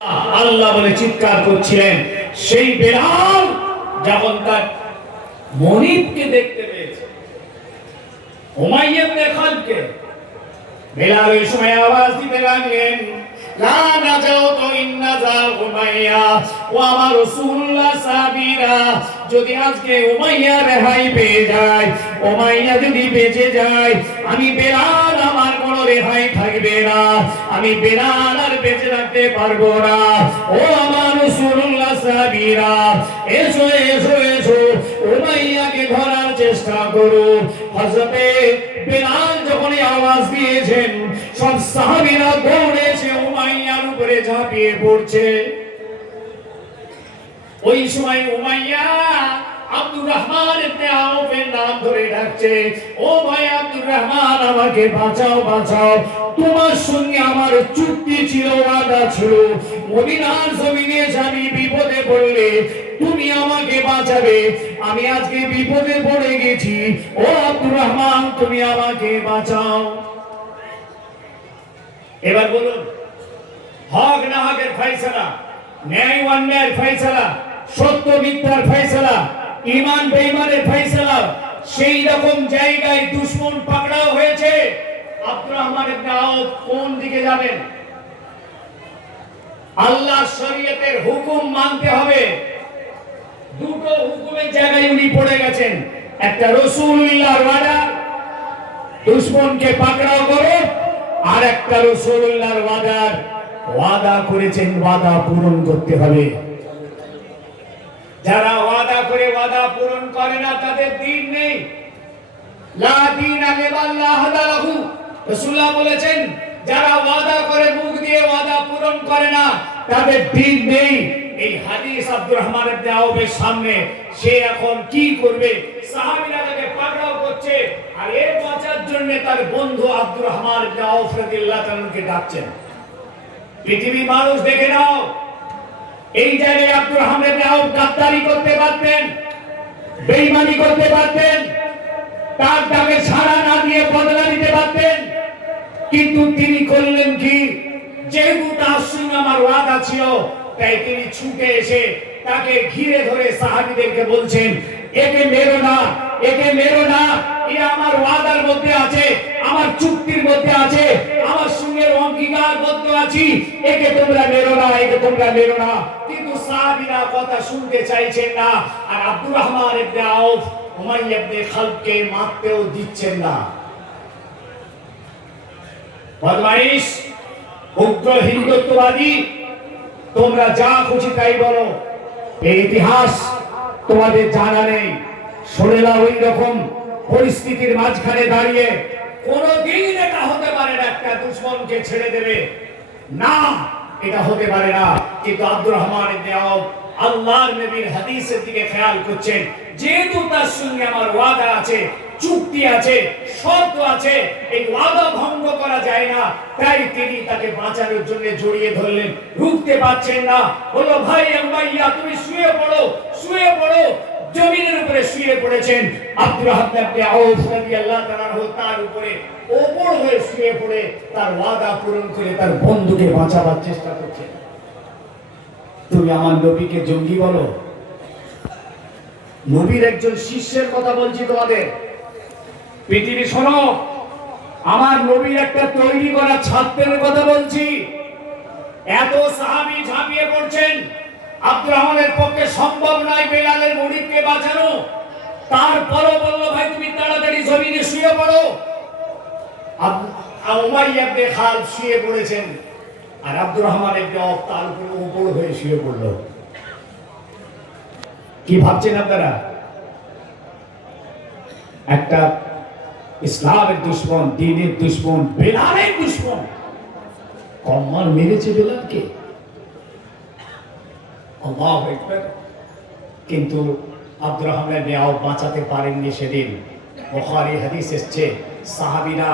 আল্লাহ বলে চিৎকার করছিলেন। সেই বেলাল যখন তার মনিবকে দেখতে পেয়েছে, উমাইয়া ইবনে খালদকে, বেলাল ওই সময় আওয়াজ দিতে লাগলেন, লা নাজাউতু ইন নাজা উমাইয়া ওয়া আমা রাসূলুল্লাহ সাবিরা। যদি আজকে উমাইয়া রেহাই পেয়ে যায়, উমাইয়া যদি বেঁচে যায়, আমি বেলাল আমার কোনো রেহাই থাকবে না, আমি বেলাল আর বেঁচে থাকতে পারবো না। ও আমার রাসূলুল্লাহ সাবিরা, এসো এসো এসো, উমাইয়াকে ধরার চেষ্টা করো। হযরতে বেলাল যখন আওয়াজ দিয়েছেন, সব সাহাবীরা দৌড়ে এসে উমাইয়ার উপরে ঝাঁপিয়ে পড়ছে। ওই সময় উমাইয়া আব্দুর রহমান ইবনে আউফের নাম ধরে ডাকছে, ও ভাই আব্দুর রহমান, আমাকে বাঁচাও বাঁচাও, তোমার সঙ্গে আমার চুক্তি ছিল, ওয়াদা ছিল, মদিনার জমিনে আমি বিপদে পড়লে তুমি আমাকে বাঁচাবে। আমি আজকে বিপদে পড়ে গেছি, ও আব্দুর রহমান, তুমি আমাকে বাঁচাও। এবার বলুন, হক না হকের ফয়সালা, ন্যায় অন্যায়ের ফয়সালা, সত্য মিথ্যার ফয়সালা, ঈমান বেঈমানের ফয়সালা, সেই রকম জায়গায় দুশমন পাকড়াও হয়েছে। আব্দুর রহমান ইবনে আউফ কোন দিকে যাবেন? আল্লাহর শরীয়তের হুকুম মানতে হবে। দুটো হুকুমের জায়গায় উনি পড়ে গেছেন, একটা রাসূলুল্লাহর ওয়াদা, দুশমনকে পাকড়াও করো, আর একটা রাসূলুল্লাহর ওয়াদা করেছেন, ওয়াদা পূরণ করতে হবে। যারা ওয়াদা করে ওয়াদা পূরণ করে না, তাদের দ্বীন নেই। লা দীনা লিমান লা হাদা লাহু, রাসূলুল্লাহ বলেছেন, যারা ওয়াদা করে মুখ দিয়ে ওয়াদা পূরণ করে না, তাদের দ্বীন নেই। এই হাদিস আব্দুর রহমান ইবনে আউফের সামনে সে এখন কি করবে? সাহাবীরা তাকে পাকড়াও করছে, আর এর বাঁচার জন্য তার বন্ধু আব্দুর রহমান ইবনে আউফ রাদিয়াল্লাহু তাআলাকে ডাকছেন। পৃথিবীর মানুষ দেখে নাও, এই জায়গায় আব্দুর রহমান ইবনে আউফ গাদ্দারি করতে পারতেন, বেঈমানি করতে পারতেন, তার ডাকে সাড়া না দিয়ে বদলা নিতে পারতেন, কিন্তু তিনি করলেন কি? যেহেতু তার সঙ্গে আমার ওয়াদা ছিল, তাই তিনি ছুটে এসে তাকে ঘিরে ধরে সাহাবীদেরকে বলছেন, একে মেরো না, একে মেরো না, এ আমার ওয়াদার মধ্যে আছে, আমার চুক্তির মধ্যে আছে, আমার সঙ্গে অঙ্গীকারবদ্ধ আছি, একে তোমরা মেরো না, একে তোমরা মেরো না। কিন্তু সাহাবীরা কথা শুনতে চাইছেন না, আর আব্দুর রহমান ইবনে আউফ উমাইয়া ইবনে খালদকে মারতেও দিচ্ছেন না। বদমাইশ, উগ্র হিন্দুত্ববাদী, তোমরা যা খুশি তাই বলো, এই ইতিহাস তোমাদের জানা নেই। শুনে নাও, ওই রকম পরিস্থিতির মাঝখানে দাঁড়িয়ে কোনদিন এটা হতে পারে না একটা দুশমনকে ছেড়ে দেবে, না, এটা হতে পারে না। কিন্তু আব্দুর রহমান ইবনে আউফ আল্লাহর নবীর হাদিসের দিকে খেয়াল করছেন, যেহেতু তার সঙ্গে আমার ওয়াদা আছে, চুক্তি আছে, শর্ত আছে, এই ওয়াদা ভঙ্গ করা যায় না, তাই তিনি তাকে বাঁচানোর জন্য জড়িয়ে ধরলেন, রুখতে পারছেন না। বলল, ভাই উমাইয়া, তুমি শুয়ে পড়ো, শুয়ে পড়ো। জমিনের উপরে শুয়ে পড়েছেন। আব্দুর রহমান ইবনে আউফ রাদিয়াল্লাহু তাআলা তার উপরে ওপর হয়ে শুয়ে পড়ে তার ওয়াদা পূরণ করে তার বন্ধুকে বাঁচাবার চেষ্টা করছেন। তুমি আমার নবীকে জঙ্গি বলো? নবীর একজন শিষ্যের কথা বলছি তোমাদের। পৃথিবী শোনো, আমার নবীর একটা তৈরি করা ছাত্রের কথা বলছি। এত সাহাবী ঝাঁপিয়ে পড়ছেন, আব্দুর রহমানের পক্ষে সম্ভব নয় বেলালের মুরিদকে বাঁচানো, তারপরও বলল, ভাই তুমি তাড়াতাড়ি জমিনে শুয়ে পড়ো। উমাইয়া ইবনে খালদ শুয়ে পড়েছেন, আর আব্দুর রহমান ইবনে আউফ তার উপর হয়ে শুয়ে পড়ল। কি ভাবছেন আপনারা? একটা ইসলামের দুশমন, দ্বীনের দুশমন, বেলালের দুশমন কম্মার মেরেছে বেলালকে। আল্লাহু আকবার। কিন্তু আব্দুর রহমান ইবনে আউফ বাঁচাতে পারেননি সেদিন। বুখারী হাদিস এসেছে, সাহাবীরা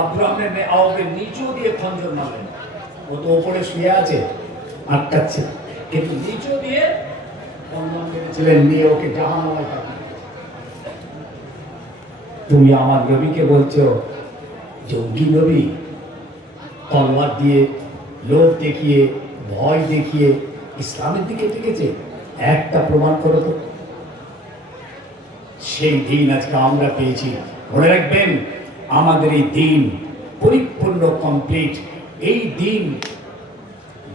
আব্দুর রহমান ইবনে আউফের নিচু দিয়ে খঞ্জর মারলেন। ও তো উপরে শুয়ে আছে, আটকাচ্ছে, কিন্তু নিচু দিয়ে খঞ্জর মেরেছিলেন, নিয়ে ওকে জাহান্নামে পাঠিয়ে। তুমি আমার নবীকে বলছো জঙ্গি নবী? তলোয়ার দিয়ে লোভ দেখিয়ে ভয় দেখিয়ে ইসলামের দিকে ঠেকেছে? একটা প্রমাণ করো তো। সেই দিন আজকে আমরা পেয়েছি। মনে রাখবেন, আমাদের এই দিন পরিপূর্ণ কমপ্লিট। এই দিন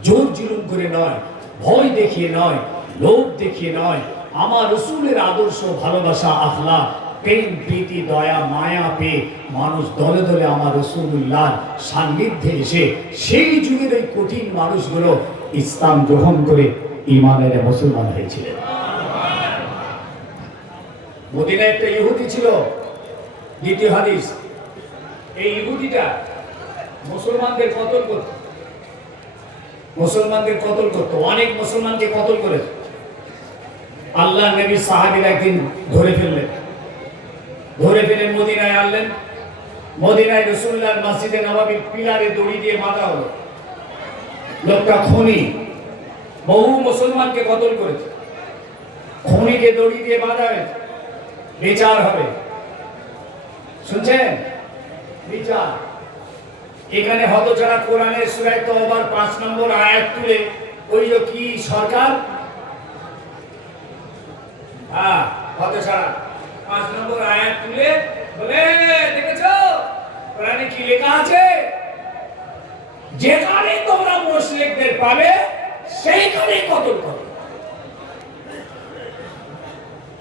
জোর জুলুম করে নয়, ভয় দেখিয়ে নয়, লোভ দেখিয়ে নয়, আমার রসুলের আদর্শ, ভালোবাসা, আখলাক, প্রেম, প্রীতি, দয়া, মায়া পেয়ে মানুষ দলে দলে আমার রসুলুল্লাহ সান্নিধ্যে এসে সেই যুগের ওই কঠিন মানুষগুলো ইসলাম গ্রহণ করে ঈমানের মুসলমান হয়েছিলেন। মদিনায় একটা ইহুদি ছিল, দ্বিতীয় হাদিস। এই ইহুদিটা মুসলমানদের কতল করত, মুসলমানদের কতল করত, অনেক মুসলমানকে কতল করেছে। আল্লাহ নবী সাহাবীরা একদিন ধরে ফেললেন, ধরে ফেলে মদিনায় আনলেন। মদিনায় রাসূলুল্লাহর মসজিদে নববীর পিলারে দড়ি দিয়ে বাঁধা হলো। লোকটা খুনি, বহু মুসলমানকে কতল করেছে। খুনিকে দড়ি দিয়ে বাঁধা হয়েছে, বিচার হবে। শুনছেন? বিচার। এখানে হতছাড়া কোরআনের সূরা তওবার 5 নম্বর আয়াত তুলে ওই যে কি সরকার, হতছাড়া 5 নম্বর আয়াত তুলে বলে, দেখেছো কোরআনে কি লেখা আছে? যেখানে তোমরা মুশরিকদের পাবে সেইখানে কতল করো।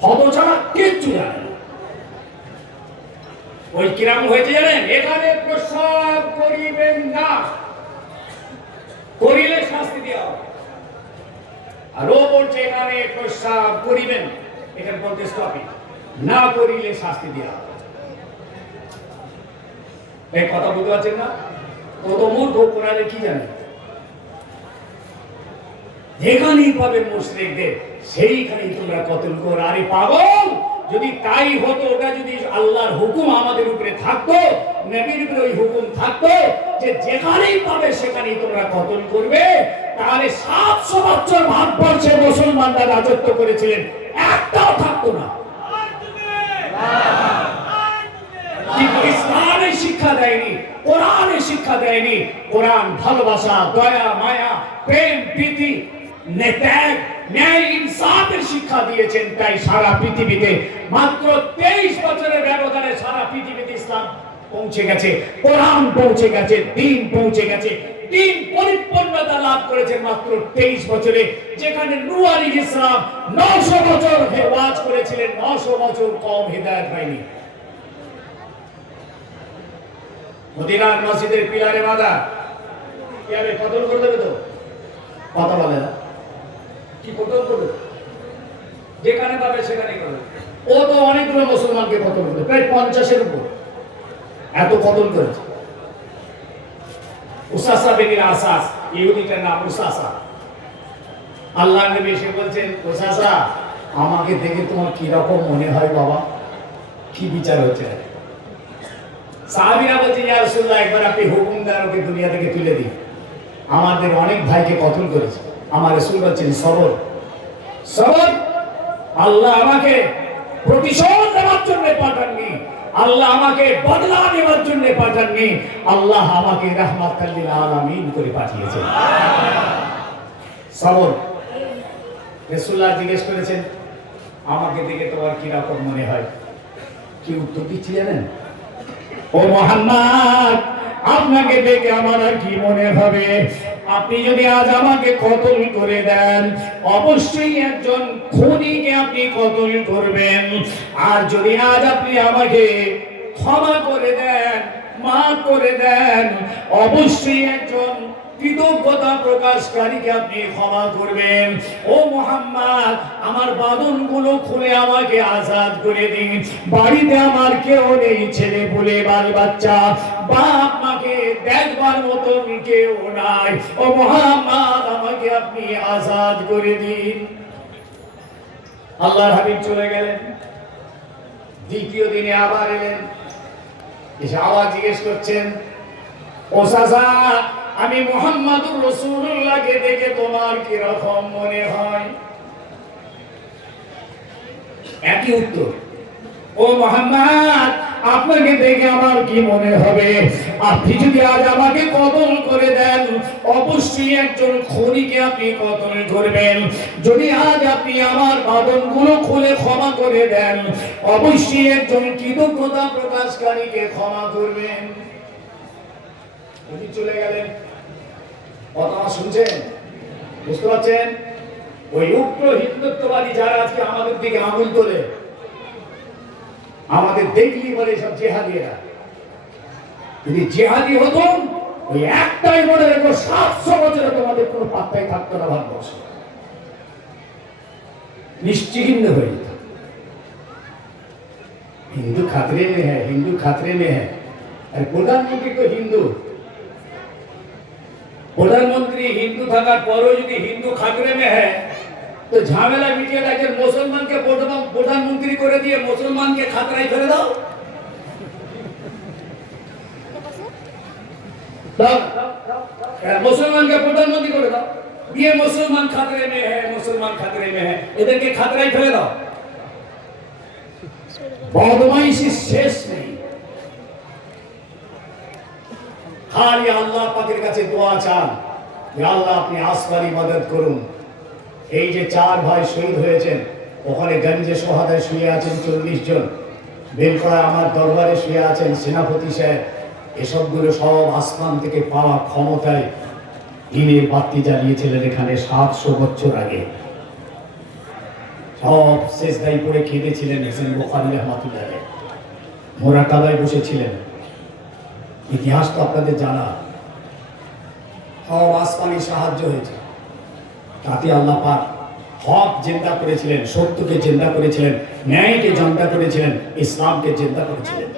হতছাড়া কিচ্ছু জানে না। ওই কিরাম হয়েছে জানেন, এখানে প্রস্রাব করিবেন না, করিলে শাস্তি দেওয়া হবে। আর ও বলছে এখানে প্রস্রাব করিবেন, এটা বলতে স্টপিং, না করিলে শাস্তি দেওয়া হবে। এই কথা বুঝতে পারছেন না? কত মূর্খ, কোরআনে কি জানে? যেখানেই পাবে মুশরিকদের সেইখানেই তোমরা কতল করো। আরে পাগল, যদি তাই হতো, ওটা যদি আল্লাহর হুকুম আমাদের উপরে থাকতো, নবীর উপরে ওই হুকুম থাকতো যে যেখানেই পাবে সেখানেই তোমরা কতল করবে, তাহলে 700 বছর ভারতবর্ষে মুসলমানরা রাজত্ব করেছিলেন, একটাও থাকতো না। কিন্তু ইসলামে শিক্ষা দেয়নি, কোরআনে শিক্ষা দেয়নি। কোরআন ভালোবাসা, দয়া, মায়া, প্রেম, প্রীতি, ত্যাগ, ন্যায়, ইনসাফের শিক্ষা দিয়েছেন। তাই সারা পৃথিবীতে মাত্র 23 বছরের ব্যবধানে সারা পৃথিবীতে ইসলাম পৌঁছে গেছে, কোরআন পৌঁছে গেছে, দ্বীন পৌঁছে গেছে। দ্বীন পরিপূর্ণতা লাভ করেছে মাত্র 23 বছরে। যেখানে নূহ আলাইহিস সালাম 900 বছর ওয়াজ করেছিলেন, 900 বছর কওম হিদায়াত পায়নি। মদিনার মসজিদের পিলারে বাঁধা, কি হবে? কতল করে দেবে তো? কথা বলে না, কি কতল করবে? যেখানে পাবে সেখানে করবে। ও তো অনেকগুলো মুসলমানকে কতল করবে, প্রায় 50-এর উপর এত কতল করেছে। উসাসা বিন আসাস, ইহুদিটার নাম উসাসা। আল্লাহর নবী এসে বলছেন, উসাসা আমাকে দেখে তোমার কি রকম মনে হয় বাবা? কি বিচার হচ্ছে? সাহাবীরা বলছে, ইয়া রাসূলুল্লাহ, একবার আপনি হুকুম দেন ওকে দুনিয়া থেকে তুলে দিন, আমাদের অনেক ভাইকে কতল করেছে। আমার রাসূল বলছেন, সবর, সবর। আল্লাহ আমাকে প্রতিশোধ নেওয়ার জন্য পাঠাননি, আল্লাহ আমাকে বদলা নেওয়ার জন্য পাঠাননি, আল্লাহ আমাকে রাহমাতাল লিল আলামিন করে পাঠিয়েছেন। সবর। রাসূলুল্লাহ জিজ্ঞেস করেছেন, আমাকে দেখে তোমার কি রকম মনে হয়? কি উত্তর দিচ্ছি জানেন? ও মুহাম্মদ, আপনাকে দেখে আমার আর কি মনে হবে? আপনি যদি আজ আমাকে কতল করে দেন, অবশ্যই একজন খুনিকে আপনি কতল করবেন। আর যদি আজ আপনি আমাকে ক্ষমা করে দেন, মাফ করে দেন, অবশ্যই একজন কৃতজ্ঞতা প্রকাশকারীকে আপনি ক্ষমা করবেন। ও মুহাম্মদ, আমার বাঁধনগুলো খুলে আমাকে আজাদ করে দিন। বাড়িতে আমার কেউ নেই, ছেলে বলে বাল বাচ্চা, বাপ মাকে দেখবার মতন কেউ নাই। ও মুহাম্মদ, আমাকে আপনি আজাদ করে দিন। আল্লাহর হাবিব চলে গেলেন। দ্বিতীয় দিনে আবার এলেন, এসে আবার জিজ্ঞেস করছেন, ও চাচা, আমি মুহাম্মাদুর রাসূলুল্লাহকে দেখে তোমার কি রকম মনে হয়? একই উত্তর। ও মুহাম্মদ, আপনাকে দেখে আমার কি মনে হবে? আপনি যদি আজ আমাকে কতল করে দেন, অবশ্যই একজন খুনিকে আপনি কতল করবেন। যদি আজ আপনি আমার বাঁধনগুলো খুলে ক্ষমা করে দেন, অবশ্যই একজন কৃতজ্ঞতা প্রকাশকারীকে ক্ষমা করবেন। উনি চলে গেলেন। কথা শুনছেন? বুঝতে পারছেন? ওই উগ্র হিন্দুত্ববাদী যারা আজকে আমাদের দিকে আঙুল তোলে, আমাদের দেখলি বলে সব জেহাদিরা, যদি জেহাদি হতো ওই একটাই মনে রেখো, 700 বছরে তোমাদের কোনো পাত্তাই থাকতো না ভারতবর্ষ, নিশ্চিহ্ন হয়ে যেত। হিন্দু খাতরে মে হ্যাঁ, হিন্দু খাতরে মে হ্যাঁ। আর প্রধানমন্ত্রী তো হিন্দু, প্রধানমন্ত্রী হিন্দু থাকার পরেও যদি হিন্দু খাতরে মে হ্যাঁ, তো ঝামেলা মিটিয়ে রাখেন, মুসলমানকে প্রধানমন্ত্রী করে দিয়ে মুসলমানকে খাতরায় ফেলে দাও। মুসলমানকে প্রধানমন্ত্রী করে দাও, দিয়ে মুসলমান খাতরে মে হ্যাঁ, মুসলমান খাতরে মে হ্যাঁ, এদেরকে খাতরায় ফেলে দাও। বদমাইশি শেষ নেই। খালি আল্লাহ পাকের কাছে দোয়া চান, আল্লাহ আপনি আসমানি মদদ করুন। এই যে 4 ভাই শহীদ হয়েছেন, ওখানে গঞ্জে সোহাদায় শুয়ে আছেন 40 জন, বেলপাড়া আমার দরবারে শুয়ে আছেন সেনাপতি সাহেব। এসবগুলো সব আসমান থেকে পাওয়া ক্ষমতায় দিনের বাতি জ্বালিয়েছিলেন এখানে 700 বছর আগে। সব সেজদায় পড়ে কেঁদেছিলেন হোসেন বুখারী রাহমাতুল্লাহ আলাইহি, মোরাকাবায় বসেছিলেন। ইতিহাস তো আপনাদের জানা। সব আসমানি সাহায্য হয়েছে, তাতে আল্লাহ পাক হক জিন্দা করেছিলেন, সত্যকে জিন্দা করেছিলেন, ন্যায়কে জিন্দা করেছিলেন, ইসলামকে জিন্দা করেছিলেন।